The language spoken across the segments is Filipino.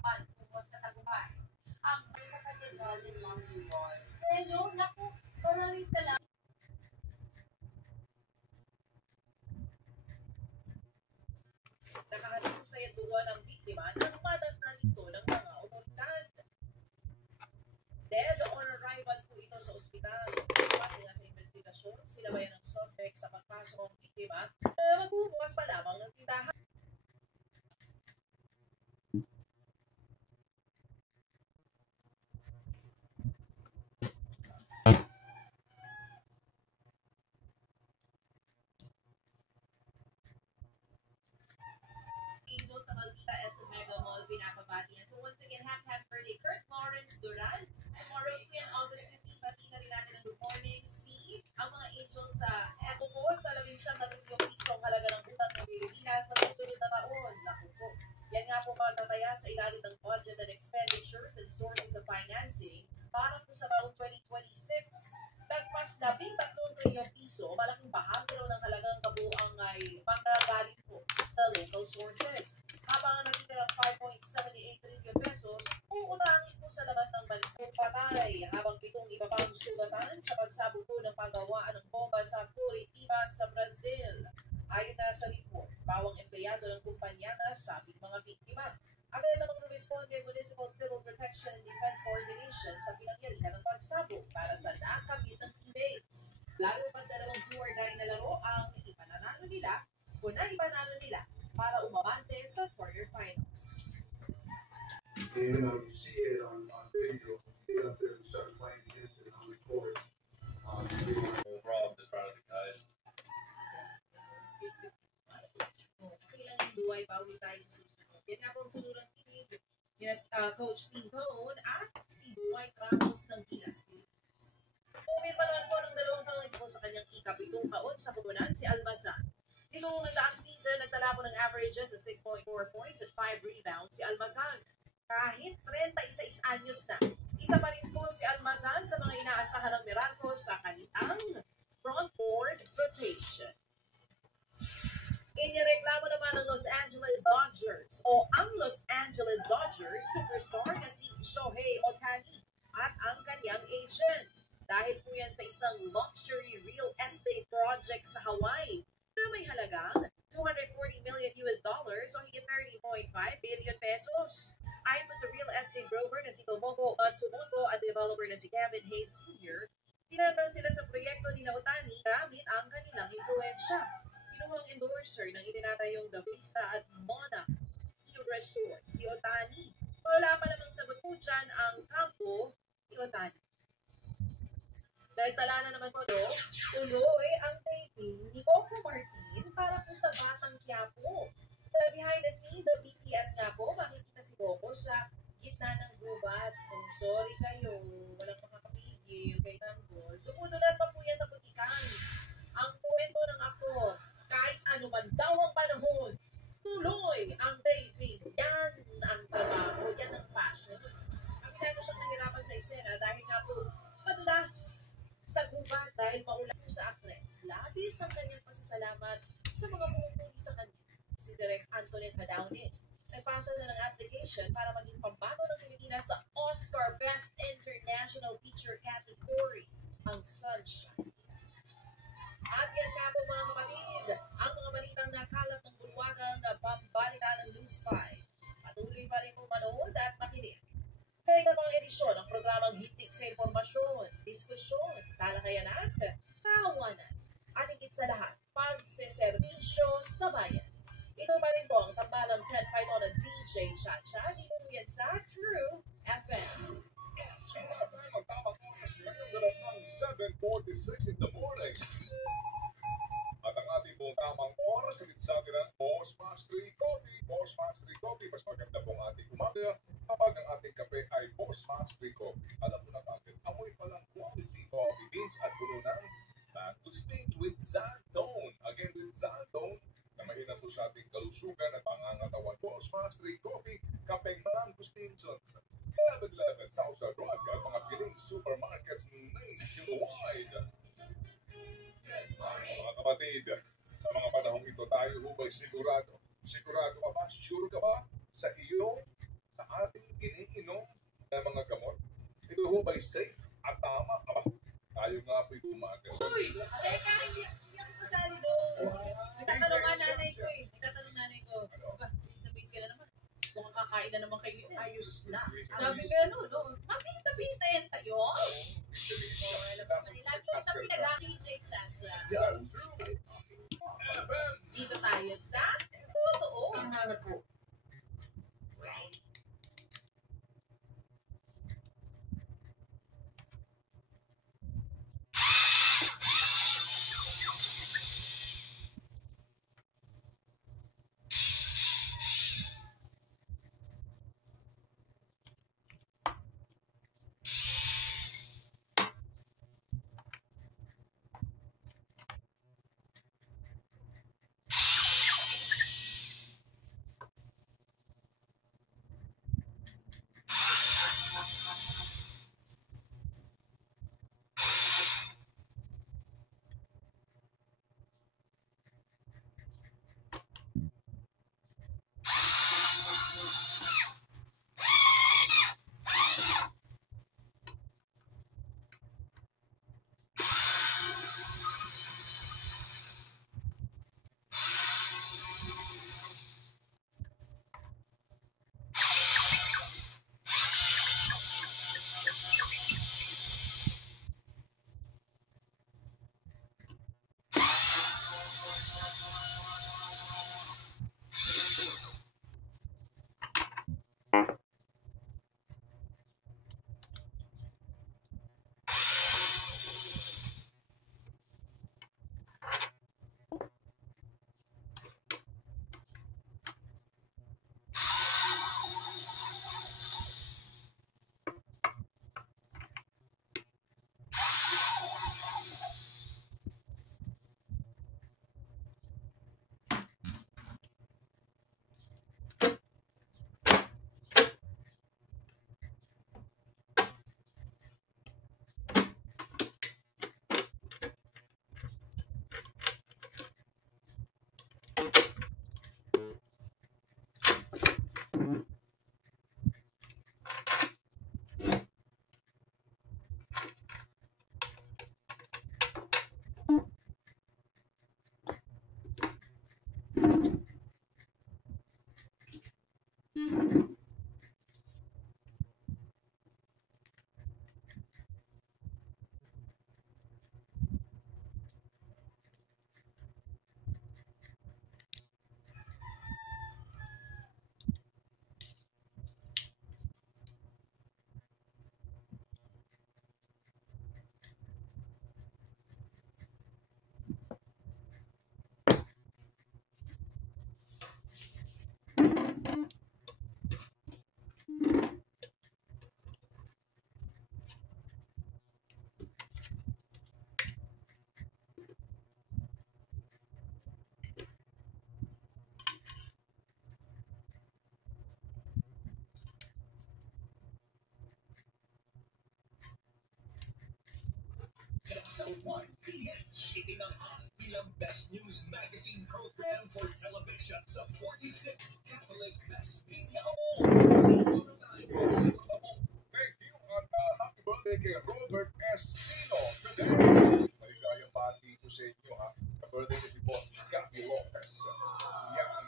hirapan tungkol sa tagumpay. Ang pinakagagaling lang yun. Hello, naku, maraming salamat. Nakahanap sa duwa ng biktima nang madatnan ito ng mga otoridad. Dead on arrival po ito sa ospital. Base nga sa investigasyon, sinabayan ng suspect sa pagpasok ng biktima na magbubukas pa lamang ng tindahan. Angel sa Maldita SM Mega Mall, pinapabatian. So once again, happy birthday, Kurt Lawrence Duran. Tomorrow, Queen August 15, pati na rin natin ang good morning. See, ang mga Angels sa Echo po, sa 11,000 piso ang halaga ng utang ng Pilipinas sa susunod na taon. Naku po. Yan nga po magtataya sa ilalim ng budget and expenditures and sources of financing para po sa taong 2026. Nagpas 13 trilyong piso, malaking bahagi raw ng halagang kabuuang ay manggagaling po sa local sources. Habang ang natitirang 5.78 trillion pesos, uutangin po sa labas ng bansa patay, habang 7 iba pang sugatan sa pagsabog po ng paggawaan ng bomba sa Curitiba sa Brazil. Ayon na sa report, bawang empleyado ng kumpanya na sabing mga biktima. Agad namang rumisponde ang Municipal Civil Protection and Defense Coordination sa pinangyarihan ng pagsabog para sa nakamit ng teammates. Lalo pa 2 do-or-die na laro ang ipananalo nila o naipanalo nila para umabante sa quarterfinals. And you see it on video. You get up there and start playing against it on the court. Rob is proud of the guys. Kailangan buhay pa ulit tayo sa susunod. Yan nga po ang sunod ng team. Coach Tim Cone at si Dwight Ramos ng Gilas. May panahon po ng 2 taon po sa kanyang ika-7 taon sa pupunan si Almazan. Nitong nagdaang season, nagtala po ng averages sa 6.4 points at 5 rebounds si Almazan. Kahit 36 anyos na, isa pa rin po si Almazan sa mga inaasahan ng Meralcos sa kanilang frontboard rotation. Inireklamo naman ng Los Angeles Dodgers o ang Los Angeles Dodgers superstar na si Shohei Ohtani at ang kanyang agent. Dahil po yan sa isang luxury real estate project sa Hawaii na may halagang $240 million o higit 30.5 billion pesos. Ayon po sa real estate broker na si Tomoko Matsumoto at developer na si Kevin Hayes Sr., tinatang sila sa proyekto ni Ohtani gamit ang kanilang influensya. Kinuhang endorser ng itinatayong The Vista at Monarch Resort si Ohtani. Wala pa namang sagot po dyan ang kampo ni Ohtani. Nagtala na naman po tuloy ang taping ni Coco Martin para po sa Batang Quiapo. Sa behind the scenes of BTS nga po, makikita si Coco sa gitna ng gubat. Kung sorry kayo, walang makakapigil kay Tanggol. Dumudulas pa po yan sa putikan. Ang kwento ng ako, kahit ano man daw ang panahon, tuloy ang taping. Yan ang trabaho, yan ang passion. Ang ginagawa siyang nahirapan sa eksena dahil nga po madulas sa gubat dahil maulan po sa actress. Labis ang kanyang pasasalamat sa mga pumupuli sa kanya. Si Direk Antoinette Madauni nagpasa na ng application para maging pambato ng Pilipinas sa Oscar Best International Feature category, ang Sunshine. At yan nga po mga kapatid, ang mga balitang nakalap ng bulwagang pambalita ng News 5. Patuloy pa rin po manood at makinig sa isa pang edisyon ng programang Hitik sa Impormasyon, Diskusyon, Talakayan at Tawanan. At higit sa lahat, pagseserbisyo sa bayan. Ito pa rin po ang tambalang 10 fight on a DJ Chacha dito po yan sa True FM. Magtamang oras ngayong ganap ng 7:46 in the morning. At ang ating pong tamang oras, sabi ng Boss Mastery Coffee. Boss Mastery Coffee, mas maganda pong ating umaga kapag ang ating kape ay Boss Mastery Coffee. Alam mo na natin, amoy palang quality coffee beans at puno ng Tangustin with Zantone. Again, with Zantone, na mahina po sa ating kalusugan at pangangatawan. Boss Mastery Coffee, kapeng Marangustinson, 7-Eleven, South Drug at mga piling supermarkets nationwide. Mga kapatid, sa mga panahong ito tayo hubay sigurado. Sigurado ka ba? Sure ka ba? Sa iyo? Sa ating ng mga gamot. Ito ho ba'y safe at tama? Aba, tayo nga po'y tumagas. Uy, teka, hindi ako kasali doon. Nagtatanong nga nanay ko eh. Nagtatanong nanay ko, ba, base na base ka na naman. Mukhang kakain na naman kayo. Ayos na. Sabi ko, no, mabilis na base na yan sa'yo. Alam mo, lagi kita pinag-aki Jake Chacha. Dito tayo sa totoo. Sa 1 p.m. itinanghal bilang Best News Magazine Program for Television sa 46 Catholic Mass Media Awards. Sino na tayo? Thank you at happy birthday kay Robert Espino today. Maligayang bati ko sa inyo ha. Ka-birthday ko si Boss Gabby Lopez. Yan.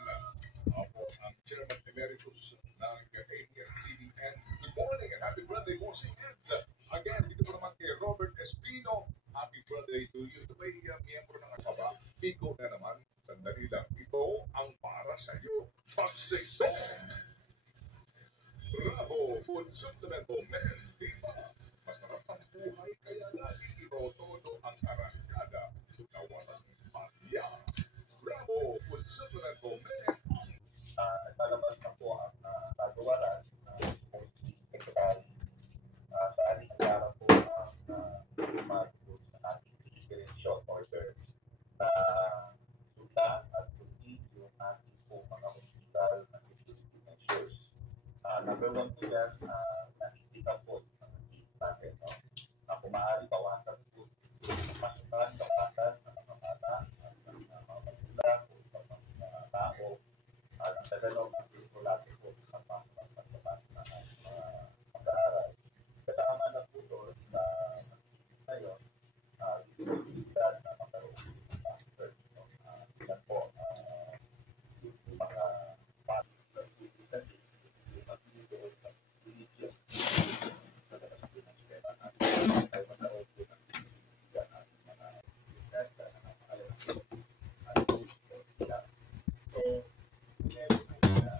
Ako ang Chairman Emeritus ng ABS-CBN. Good morning and happy birthday po sa Ed. Again, dito po naman kay Robert Espino. Happy birthday to you. Ito ba'y miyembro ng Akaba? Pico na naman. Sandali lang. Ito ang para sa iyo. Pagsigdo! Bravo! Food Supplemental Men. Diba? Masarap ang buhay kaya lagi ito-todo ang arangkada. Nawalan ng pagya. Bravo! Food Supplemental Men. Naglalabas na po ang kagawaran ng Secretary sa aling araw po ang mag-group sa ating presidential order na sudan at tutin yung ating po mga hospital na security measures. Number one po yan, nakikita po sa mga team natin, no? Na kung maaari bawasan po masukan, bawasan ng mga bata, ng mga magulang, o ng mga tao, ang tagalog ang natin po sa mga pag-aaral. Kasama na po doon sa ngayon, posibilidad na magkaroon ng master. Yan po, yung mga master kasi yung mag-doon sa religious sa labas po ng eskwela natin. Tayo magkaroon po ng posibilidad natin mga business na nakakaalam po at po sila. So, meron po na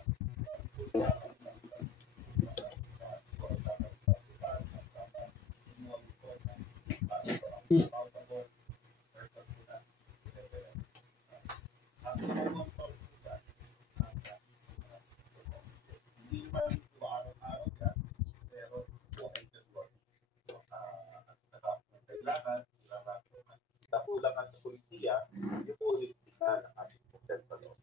nakulangan sa polisiya, yung politika ng ating proseso.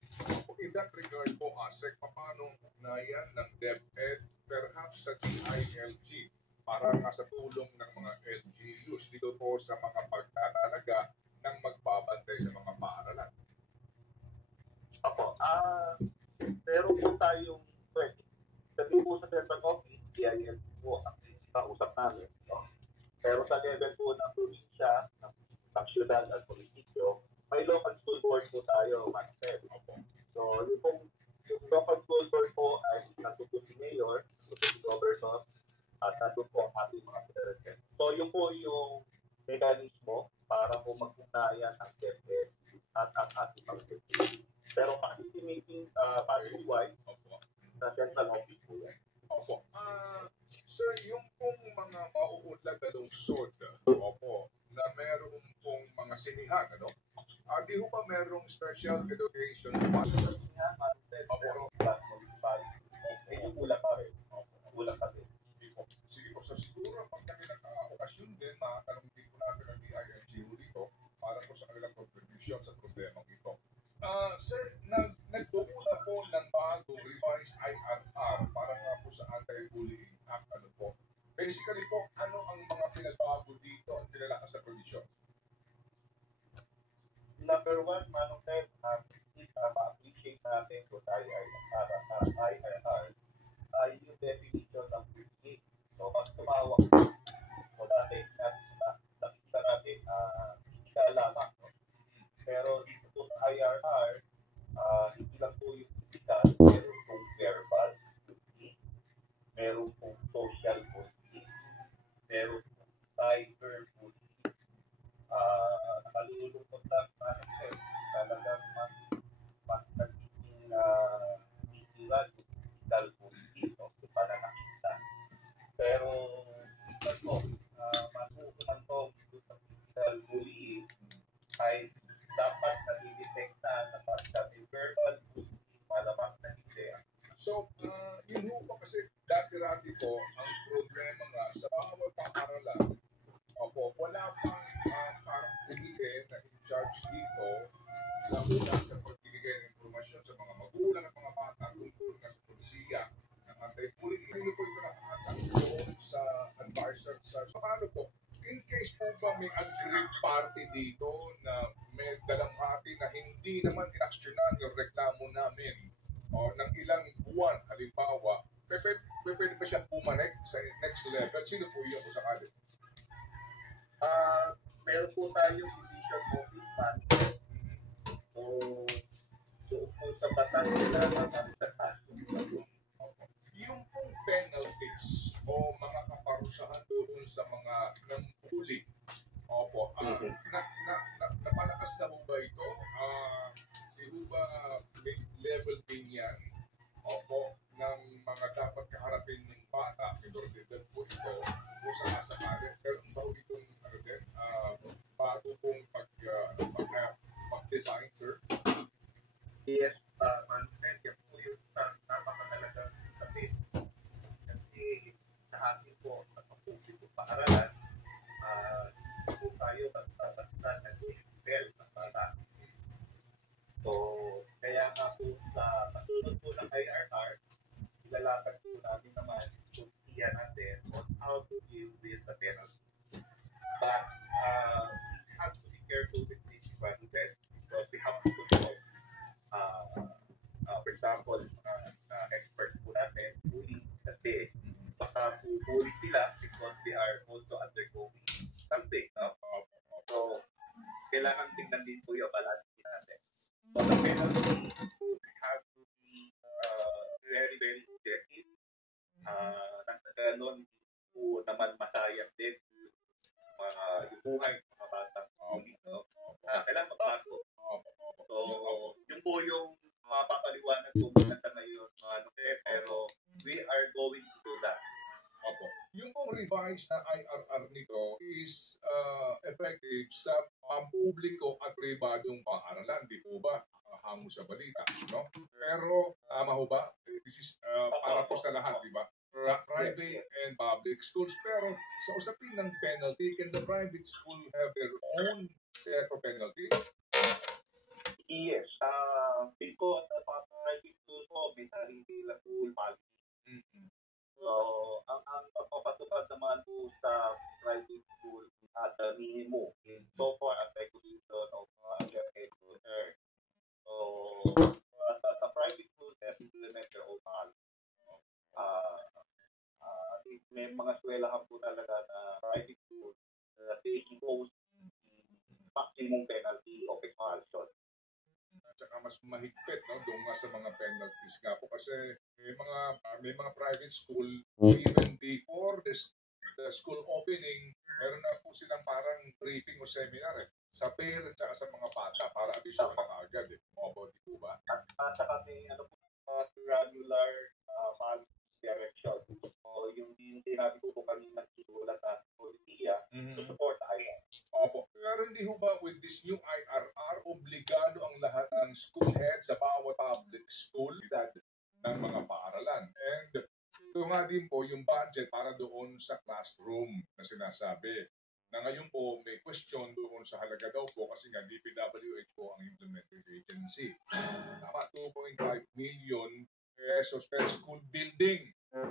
In that regard po, ASEC, paano ugnayan ng DepEd perhaps sa DILG para nga sa tulong ng mga LGUs dito po sa mga pagtatalaga ng magbabantay sa mga paaralan? Opo, meron po tayong pwede. Sabi po sa Central Office, DILG po ang kausap namin. No? Pero sa level po ng probinsya, ng syudad at munisipyo, may local school board po tayo, Manfred. So, yung local school board po ay nandun si Mayor, nandun si Governor, at nandun po ang ating mga president. So, yun po yung mekanismo para po mag-ugnayan ang DepEd at ang ating mga DepEd. Pero pa-estimating policy-wise, sa Central Office po yan. Opo. Sir, yung pong mga mauunlad na lungsod, opo, na meron pong mga sinihan, ano? Di ho ba merong special education? Medyo kulang pa rin. Kulang pa rin. Sige po. So siguro pag kami nagka-okasyon din, makatanong din po natin ang DILG dito para po sa kanilang contribution sa problemang ito. Sir, nagpupula po ng bago revised IRR para nga po sa Anti-Bullying Act. Ano po? Basically po, ano ang mga pinagbago dito at pinalakas sa provision? Number one, Manong Ted, ma-appreciate natin kung IRR ay yung definition ng privilege. So, mas tumawag po. So, dati, nakikita natin, hindi lamang. No? Pero dito po sa IRR, hindi lang po yung physical, meron pong verbal bullying, meron pong social bullying, meron pong cyber bullying. Nakalulungkot lang talagang mas nagiging physical bullying, no? Kung paano nakita. Pero ito po, masukunan po sa physical bullying ay dapat nalidetekta na pagka may verbal bullying, malamang na hindi. So, yun po kasi dati-rati po, ang problema nga sa bawat paaralan, opo, wala pang parang kumite na in charge dito sa una sa pagbibigay ng informasyon sa mga magulang at mga bata tungkol nga sa polisiya ng anti-bullying. Hindi po ito nakakatang sa advisor sa paano po. In case po ba may aggrieved party dito na may dalamhati na hindi naman inaksyonan yung reklamo namin o ng ilang buwan, halimbawa, pwede ba siya pumanek sa next level? Sino po yun kung sakali? Meron po tayong division office man. So kung sa batas nila yung pong penalties o mga kaparusahan doon sa mga nanghuli, opo, napalakas na ho ba ito? Di ho ba may level din yan? Opo, ng mga dapat kaharapin ng bata, minor-level po ito, o sa sakali. Pero ba ho itong bago pong pag-design, sir? Yes, Manfred, yan po yung napakalagang sabi. Kasi sa atin po, sa pagpupunto paaralan, po tayo basta ng level ng bata. So, kaya nga po sa kasunod po ng IRR, ilalapag po namin naman yung siya natin on how to deal with the penalty. But we have to be careful with this one because we have to know, for example, experts po natin, bullying kasi baka po bullying Nang ganun po naman masayang din yung buhay ng mga bata. Kailangan mabago. So, yun po yung mapapaliwanag ko maganda ngayon, pero we are going to do that. Opo. Yung pong revised na IRR nito is effective sa publiko at pribadong paaralan, di po ba? Hango sa balita, no? Pero tama ho ba? This is para po sa lahat, di ba? Private and public schools. Pero sa usapin ng penalty, can the private school have their own set of penalties? Yes, because sa private school po, may sarili lang school policy. So, ang pagpapatupad naman po sa private school at minimum, so far as acquisition of educator. So, sa private school, they implement their own policy. May mga eskwelahan po talaga na private school na they impose maximum penalty of expulsion. Saka mas mahigpit, no, doon nga sa mga penalties nga po kasi may mga private school even before the school opening, meron na po silang parang briefing o seminar sa parents at sa mga bata para at least na agad Opo, di po ba? At saka may regular policy direction. So, yung sinabi ko po kanina sinulat na polisiya to support IRR. Opo. Pero hindi ho ba with this new IRR, obligado ang lahat ng school head sa bawat public school ng mga paaralan. And ito nga din po yung budget para doon sa classroom na sinasabi. Na ngayon po may question doon sa halaga daw po kasi nga DPWH po ang implementing agency. Tama, 2.5 million pesos per school building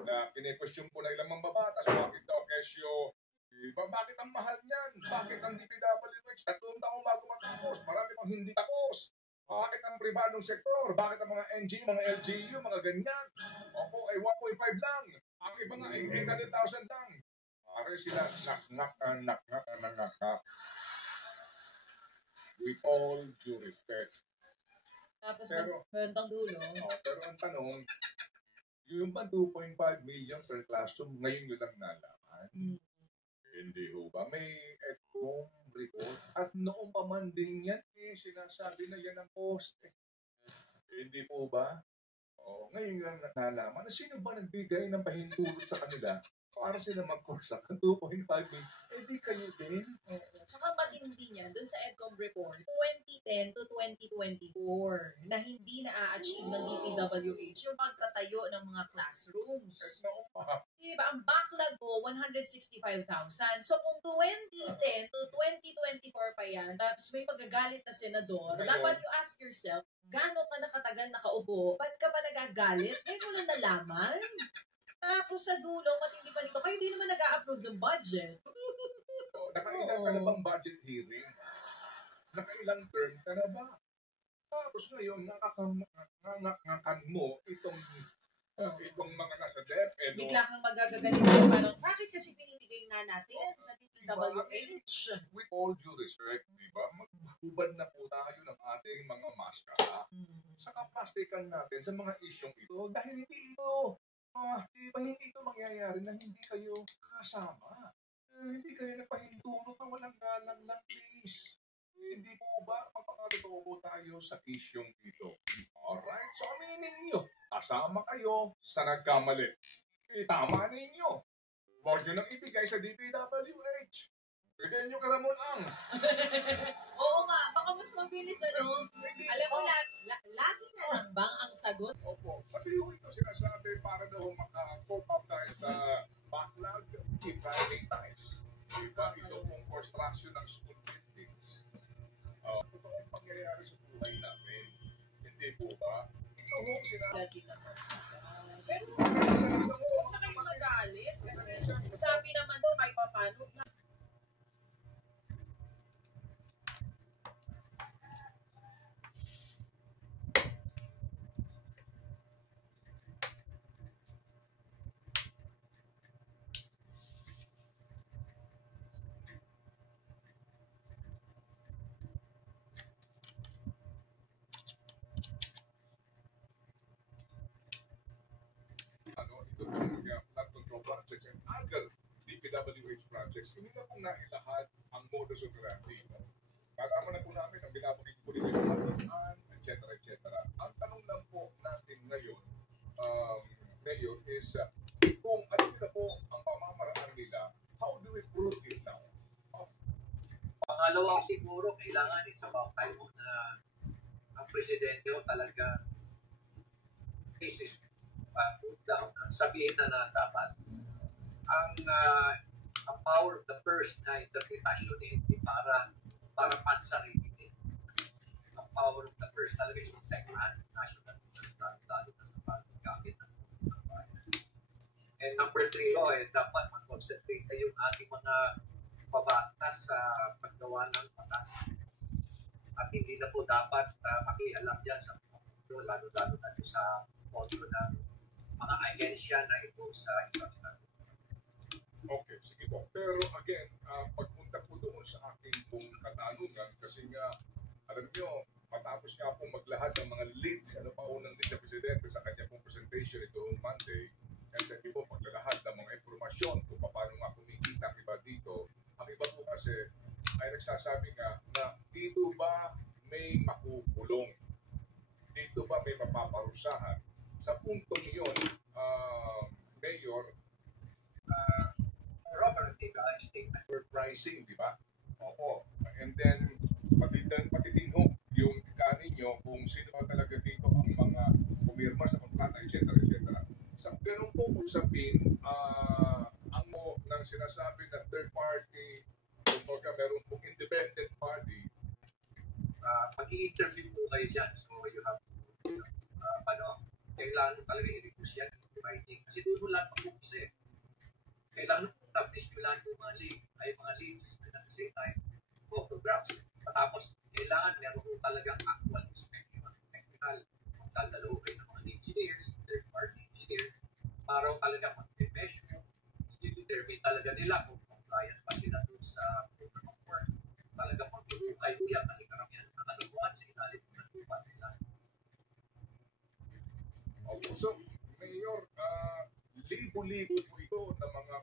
na kine-question po na ilang mambabatas. Bakit daw kesyo? Bakit ang mahal niyan? Bakit ang DPWH? 3 taon bago matapos. Marami pang hindi tapos. Bakit ang pribadong sektor? Bakit ang mga NGO, mga LGU, mga ganyan? Opo, ay 1.5 lang. Ang iba nga ay 800,000 lang. Pare sila nak. With all due respect. Tapos Pero, hanggang dulo. pero ang tanong, yung ba 2.5 million per classroom, ngayon nyo lang nalaman? Hindi ho ba? May EDCOM report. At noong pa man din yan, sinasabi na yan ang cost. Hindi po ba? Ngayon lang nalaman. Sino ba nagbigay ng pahintulot sa kanila para sila mag-course ng 2.5 million? Di kayo din. Tsaka matindi niya, dun sa EDCOM report, 2010 to 2024, na hindi na-achieve ng DPWH yung pagtatayo ng mga classrooms. Diba? Ang backlog mo, 165,000. So kung 2010 to 2024 pa yan, tapos may magagalit na senador, dapat you ask yourself, gaano ka nakatagal nakaupo? Ba't ka pa nagagalit? Ngayon mo lang nalaman. Tapos sa dulo, matindi pa nito, kayo di naman nag-a-approve ng budget. Nakailan ka na bang budget hearing? Nakailang term ka na ba? Tapos ngayon, nakakakan mo itong mga nasa DepEd. Bigla kang magagagaling. Parang, bakit kasi pinibigay nga natin sa DPWH? With all due respect, di ba? Maghubad na po tayo ng ating mga maskara. Saka plastikan natin sa mga isyong ito dahil hindi ito mangyayari na hindi kayo kasama. Hindi kayo nagpahintulot na walang galang lang, please. Hindi po ba magpapatotoo po tayo sa isyong ito? Alright, so aminin nyo, kasama kayo sa nagkamali. Tama ninyo. Huwag nyo nang ibigay sa DPWH. Bigyan nyo ka Ramon Ang. Oo nga, baka mas mabilis Alam mo, lagi na lang bang ang sagot? Opo. Pati yung ito sinasabi para daw maka-cope up tayo sa backlog, i-prioritize. Diba? Ito pong construction ng school buildings. Ito ang pangyayari sa buhay namin. Hindi po ba? Ito ho, sinasabi. Pero, huwag na kayo magalit. Kasi sabi naman doon, kahit papano, Ito po projects and other DPWH projects, hindi na pong nailahad ang modus operandi. No? Kagama na po namin ang binabagay po nila yung matunaan, etc. Ang tanong lang po natin ngayon, Mayor, is kung ano na po ang pamamaraan nila, how do we prove it now? Pangalawa siguro, kailangan din sa about time na ang presidente o talaga cases put down, sabihin na dapat ang power of the purse na interpretasyon hindi para pansarili din. Ang power of the purse talaga is protektahan national interest lalo na sa paggamit ng bayan. And number 3, dapat mag-concentrate na yung ating mga pabatas sa paggawa ng batas. At hindi na po dapat makialam dyan sa lalo-lalo na sa pondo ng mga ahensya na ito sa infrastructure. Okay, sige po. Pero again, pagpunta po doon sa aking pong katanungan, kasi nga, alam nyo, matapos nga pong maglahad ng mga leads, ano pa unang lead na presidente sa kanya pong presentation ito Monday, and sa iba po, maglalahad ng mga informasyon kung paano nga kumikita ang iba dito, ang iba po kasi ay nagsasabi nga na dito ba may makukulong? Dito ba may mapaparusahan? Sa puntong yun, Mayor, Robert, statement. pricing, di ba? Opo. And then, pati din ho, yung ikanin nyo kung sino ba talaga dito ang mga pumirma sa kontrata, etc. Sa ganun po usapin, ang mo ng sinasabi na third party, kung meron pong independent party, Mag-i-interview po kayo dyan. So, you have to, kailangan talaga i-reduce yan. Kasi doon mo lahat mag-focus eh. Kailangan mo establish nyo lahat yung mga leads at the same time, photographs. Matapos, kailangan meron mo talagang actual inspection ng technical. Magdadalo kayo ng mga engineers, third-party engineers, para talaga mag-measure. I-determine talaga nila kung compliant pa sila doon sa program of work. Talaga mag-ukay mo yan kasi karamihan na nakalubuan sa ilalim ng lupa sa ilalim. Okay, so, Mayor, libo-libo po ito ng mga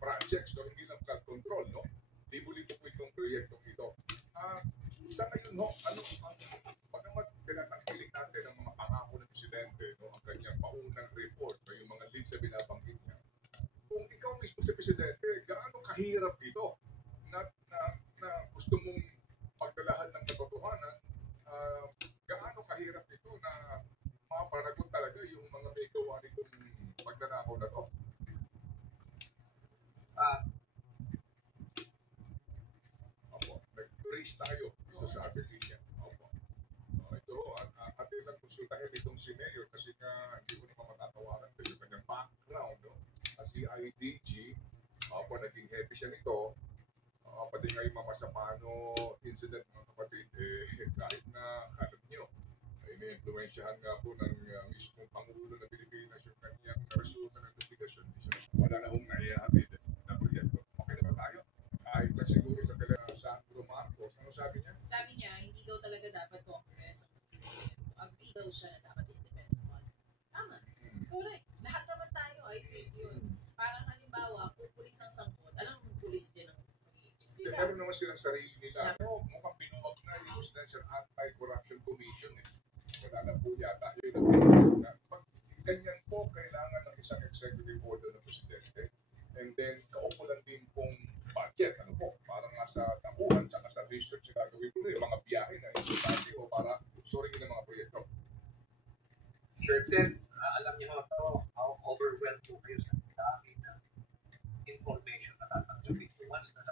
projects, no? Hindi lang flood control, no? Libo-libo po itong proyektong ito. Sa ngayon, no, ano ang pagkamat tinatangkilik natin ang mga pangako ng presidente, no? Ang kanyang paunang report, no? Yung mga leads na binabanggit niya. Kung ikaw mismo sa presidente, gaano kahirap ito na gusto mong pagdalahan ng katotohanan, gaano kahirap ito na mapanagot talaga yung mga may gawa nitong pagnanakaw na to? Opo, nag-trace tayo dito sa ating linya. Opo. Ito, atin lang konsultahin itong si Mayor kasi nga hindi ko naman matatawaran kasi yung kanyang background, no? Kasi IDG, opo, naging heavy siya nito. Pati nga yung Mamasapano incident, mga kapatid, kahit na, alam nyo, ini-influensyahan nga po ng mismong Pangulo ng Pilipinas yung kanyang resulta ng investigasyon. Wala na hong naihahatid na proyekto. Okay na ba tayo? Kahit lang siguro sa Sandro Marcos, ano sabi niya? Sabi niya, hindi daw talaga dapat Congress ang agree daw siya na dapat independent one. Tama. Correct. Lahat naman tayo ay yun. Parang halimbawa, pupulis ng sangkot, alam mo, pulis din ang Kaya meron naman silang sarili nila. Pero mukhang binuwag na yung Presidential Anti-Corruption Commission. Wala na po yata. Yun ang pag ganyan po, kailangan ng isang executive order ng Presidente. And then, kaukulan din pong budget. Ano po? Para nga sa takuhan, saka sa research na gagawin ko rin, mga biyahe na importante po para suringin ng mga proyekto. Certain, alam niyo how overwhelmed po kayo sa dami ng information na tatanggapin. Once na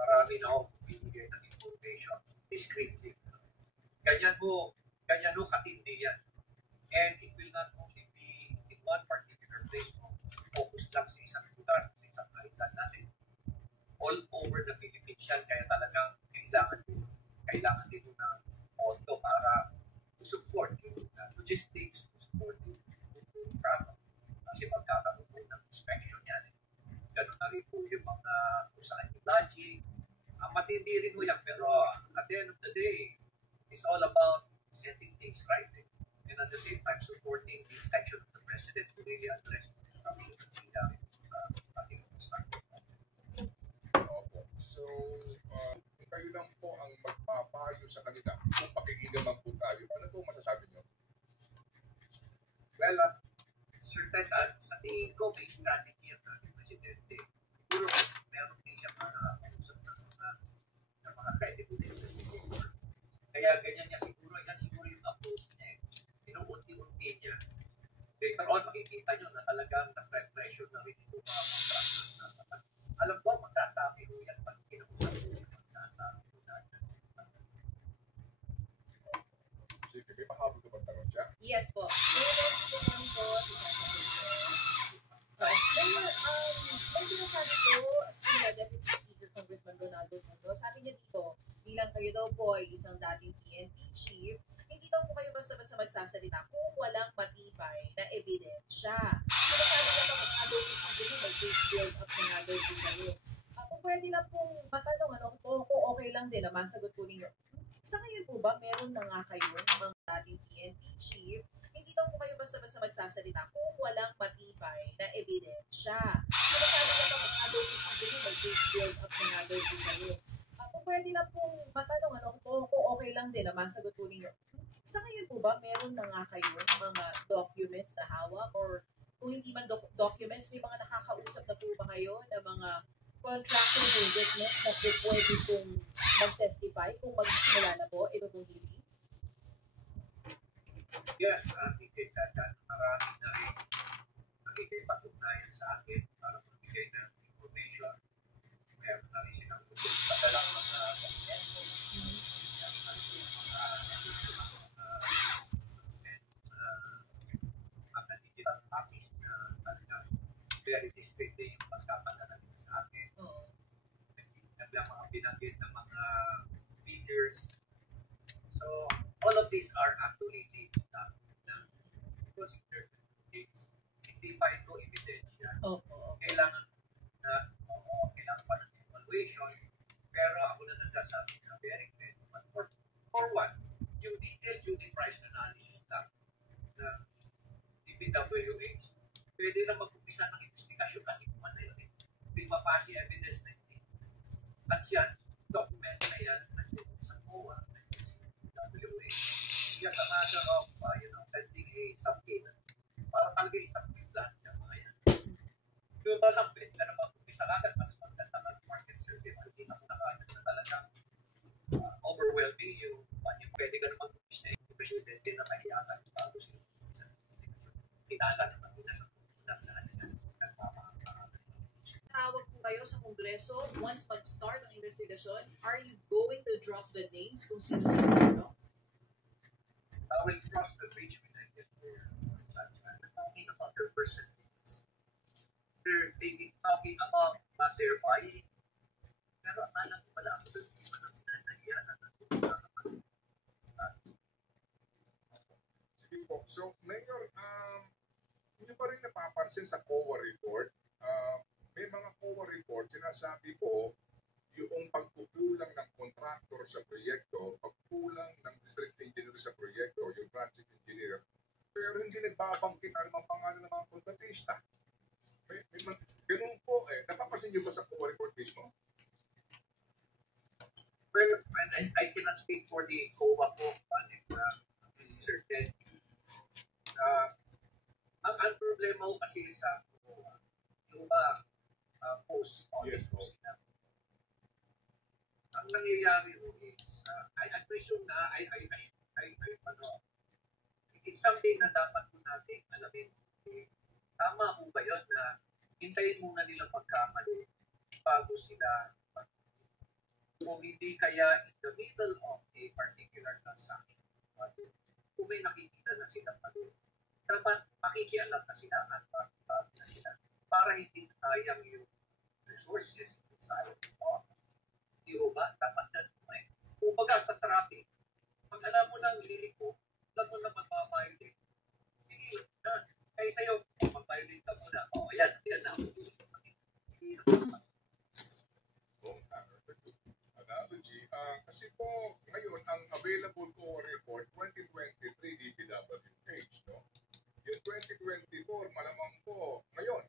marami na ako bibigay ng information, scripting. Ganyan ho katindi yan. And it will not only be in one particular place, focus lang sa isang lugar, sa isang kaitan natin. All over the Philippines yan, kaya talagang kailangan din ng pondo para to support yung logistics, to support yung travel. Kasi magkakaroon po ng inspection yan. Ganun na rin po yung mga kung saan yung lodging. Matindi rin po yan, pero at the end of the day, it's all about setting things right. And at the same time, supporting the intention of the President to really address corruption naman po tayo. Ano po masasabi niyo? Well, certain sa tingin ko may strategy ang ating presidente. Siguro meron din siya para usap ng mga credible investigator. Kaya ganyan niya siguro, yan siguro yung approach niya eh. Inuunti-unti niya. Later on, makikita nyo na talagang na-pressure na rin ito mga contractors. Alam ko, magsasabi ko yan pag kinausap ko yung magsasabi ko natin. Sige, may pahabol ka bang tanong siya? Yes po. Meron po may sinasabi ko sila Deputy Speaker Congressman Ronaldo Mundo. Sabi niya dito, bilang kayo daw po ay isang dating PNP chief, hindi daw po kayo basta-basta magsasalita kung walang matibay na ebidensya. Sinasabi niya daw daw mag-build up na nga daw po kayo. Kung pwede lang pong matanong, kung okay lang din na masagot po ninyo. Sa ngayon po ba, meron na nga kayo ng mga dating PNP chief, hindi daw po kayo basta-basta magsasalita kung walang matibay na ebidensya. Sinasabi niya daw mag-build up na nga daw po kayo. Kung pwede lang pong matanong, kung okay lang din na masagot po ninyo. Sa ngayon po ba, meron na nga kayo mga documents na hawak or kung hindi man documents, may mga nakakausap na po ba kayo na mga contractual witness na po pwede pong mag-testify kung magsimula na po ito pong hearing? Yes, ating dyan, marami na rin nakikipag-ugnayan sa akin para magbigay ng information. Meron na rin silang padalang mga dokumento. Meron na rin mga digital copies na talagang very distinct yung pagkapadala nila sa akin. Naglang mga binanggit ng mga figures. So, all of these are actually leads na considered leads. Hindi pa ito ebidensya. Kailangan pa ng evaluation. Pero ako na nagsasabi na very credible. For one, yung detailed unit price analysis na DPWH, pwede na mag-umpisa ng investigasyon kasi kung ano yun eh. May mapasi evidence na hindi. At yan, document na yan, sa COA, DPWH. Yan sa matter of, sending a subpoena para talaga isang plan niya mga yan. Doon ba lang, pwede ka na mag-umpisa agad, mas maganda ng market survey, hindi na kung agad na talagang overwhelming yung pwede ka na mag-umpisa yung presidente na kahiyakan bago sila kinala naman nila sa pupunang na tawag po kayo sa Kongreso once mag-start ang investigasyon. Are you going to drop the names kung sino-sino? I will cross the bridge when I get there. Talking about their percentages. They're talking about what they're buying. Pero alam ko pala ako doon, hindi pa na sila nahiyan na Sige po. So, Mayor, hindi pa rin napapansin sa COA report. May mga COA report, sinasabi po, yung pagkukulang ng contractor sa proyekto, pagkulang ng district engineer sa proyekto, yung project engineer, pero hindi nagbabangkit ang mga pangalan ng mga kontratista. Ganun po eh. Napapansin niyo ba sa COA report mismo? Well, I cannot speak for the COA po, certain. Ang problema ko kasi sa COA, yung post-audit po sila. Ang nangyayari mo is, I presume na, it's something na dapat po natin alamin. Tama po ba yun na hintayin muna nilang magkamali bago sila kung hindi kaya in the middle of a particular transaction. Kung may nakikita na sila mali, dapat makikialam na sila at makikita na sila para hindi sayang yung resources sayang yung di ba? Dapat na may. Kumbaga sa traffic, pag alam mo nang liliko, alam mo na magpapailin. Sige, kaya sa'yo, magpapailin ka muna. Ayan na. Analogy, kasi po, ngayon, ang available COA report, 2023 DPWH, no? Yung 2024, malamang po, ngayon,